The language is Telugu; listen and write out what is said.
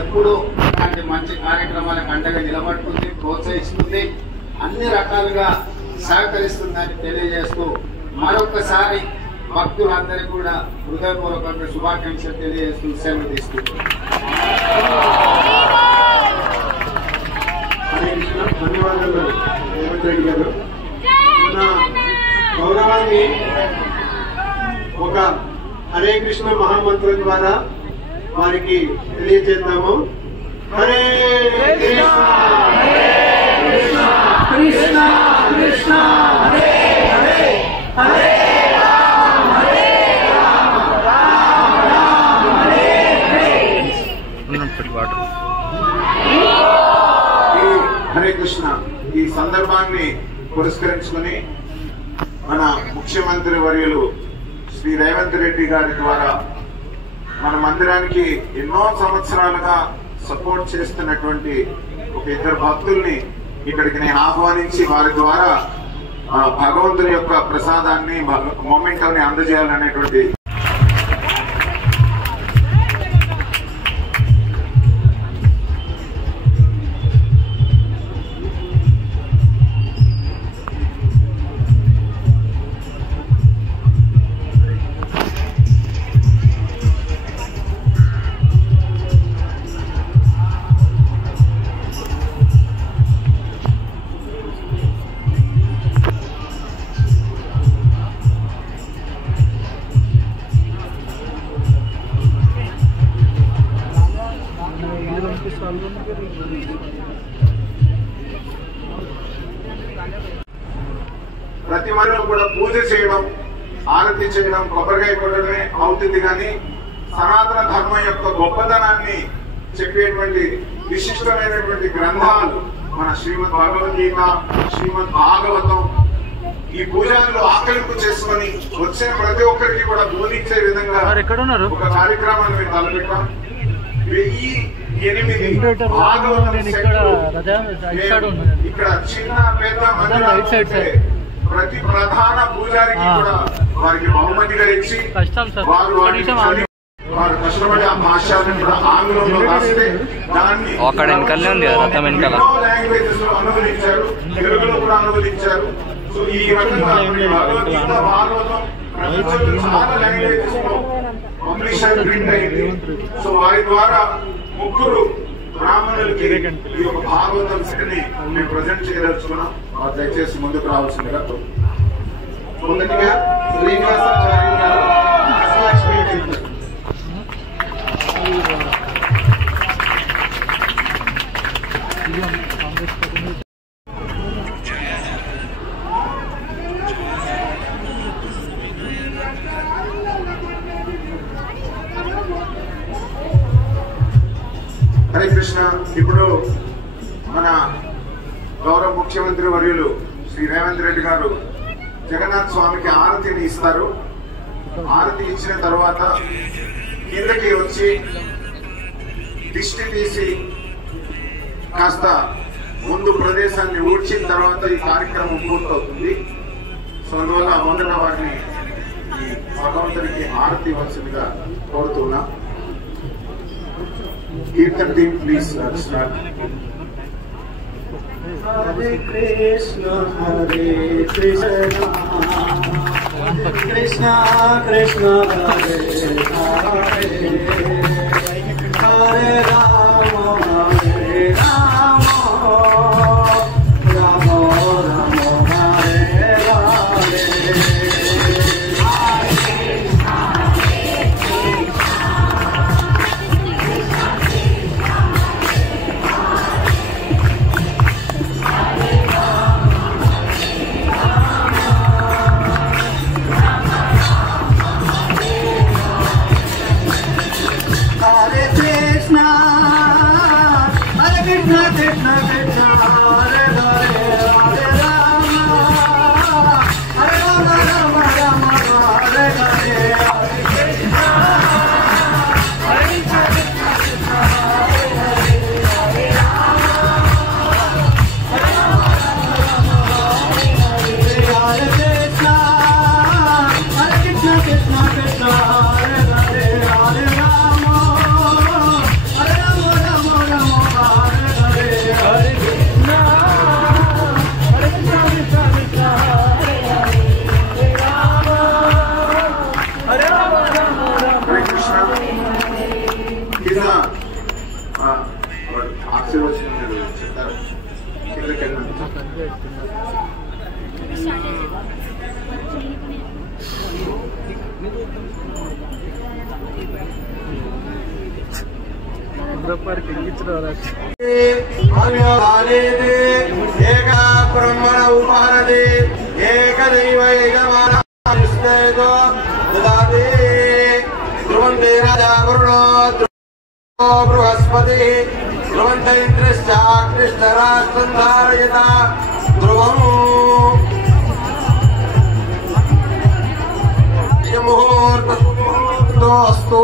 ఎప్పుడూ ఇలాంటి మంచి కార్యక్రమాలకు అండగా నిలబడుతుంది, ప్రోత్సహిస్తుంది, అన్ని రకాలుగా సహకరిస్తుందని తెలియజేస్తూ మరొకసారి భక్తులందరికీ కూడా హృదయపూర్వకంగా శుభాకాంక్షలు తెలియజేస్తూ సెలవు తీసుకుంటున్నాం. ధన్యవాదాలు రేవంత్ రెడ్డి గారు. మన గౌరవాన్ని ఒక హరే కృష్ణ మహామంత్రం ద్వారా వారికి తెలియజేద్దాము. హరే కృష్ణ కృష్ణ కృష్ణ హరే హరే, హరే రామ హరే రామ, రామ రామ హరే హరే. హరే కృష్ణ. ఈ సందర్భాన్ని పురస్కరించుకుని మన ముఖ్యమంత్రి వర్యులు శ్రీ రేవంత్ రెడ్డి గారి ద్వారా మన మందిరానికి ఎన్నో సంవత్సరాలుగా సపోర్ట్ చేస్తున్నటువంటి ఒక ఇద్దరు భక్తుల్ని ఇక్కడికి నేను ఆహ్వానించి వారి ద్వారా భగవంతుని యొక్క ప్రసాదాన్ని మొమెంటాన్ని అందజేయాలనేటువంటి ప్రతి వారం కూడా పూజ చేయడం, ఆరతి చేయడం, కొబ్బరికాయ కొట్టడమే అవుతుంది. కానీ సనాతన ధర్మం యొక్క గొప్పతనాన్ని చెప్పేటువంటి విశిష్టమైనటువంటి గ్రంథాలు మన శ్రీమద్ భగవద్గీత, శ్రీమద్ భాగవతం, ఈ పూజలు ఆకలింపు చేసుకుని వచ్చిన ప్రతి ఒక్కరికి కూడా బోధించే విధంగా ఒక కార్యక్రమాన్ని మేము తలపెట్టాం. 1008 భాగవతం ఇక్కడ చిన్న పెద్ద మందిరాలు ప్రతి ప్రధాన పూజారికి కూడా వారికి బహుమతిగా ఇచ్చి వారు కష్టపడి ఆ భాషను కూడా ఆంగ్లంలో రాస్తే దాన్ని ఎన్నో లాంగ్వేజెస్ లో అనువదించారు, తెలుగులో కూడా అనువదించారు. సో ఈ రకంగా భగవద్గీత, భాగవతం ప్రపంచంలో చాలా లాంగ్వేజెస్ లో పబ్లిష్ అయి ప్రింట్ అయింది. సో వారి ద్వారా ముగ్గురు బ్రాహ్మణులకి ఈ యొక్క భాగవతం ని మేము ప్రజెంట్ చేయదలుచుకున్నాం. దయచేసి ముందుకు రావాల్సిందిగా. మొదటిగా శ్రీనివాసాచార్య గారు హరే కృష్ణ. ఇప్పుడు మన గౌరవ ముఖ్యమంత్రి వర్యులు శ్రీ రేవంత్ రెడ్డి గారు జగన్నాథ్ స్వామికి ఆరతిని ఇస్తారు. ఆరతి ఇచ్చిన తర్వాత కిందకి వచ్చి దిష్టి తీసి కాస్త ముందు ప్రదేశాన్ని ఊడ్చిన తర్వాత ఈ కార్యక్రమం పూర్తవుతుంది. సో అందువల్ల మొదట వారిని భగవంతుడికి ఆరతి ఇవ్వాల్సిందిగా కోరుతున్నా. Kirtan team please start. Hare Krishna Hare Krishna Krishna Krishna Hare Hare, Hare Rama Hare Rama, Rama Rama Hare Hare. Hare Krishna ఆశీర్వచనం చెప్తారు. ఏకా బ్రహ్మణ ఉపారదే ఏకదైవ యజమానో దదాతి ధ్రువంతే రాజా వరుణో బృహస్పతి ధ్రువంత ఇంద్రశ్చాకృష్ణరాష్ట్రం ధారయత ధ్రువం ముహూర్తోస్తు.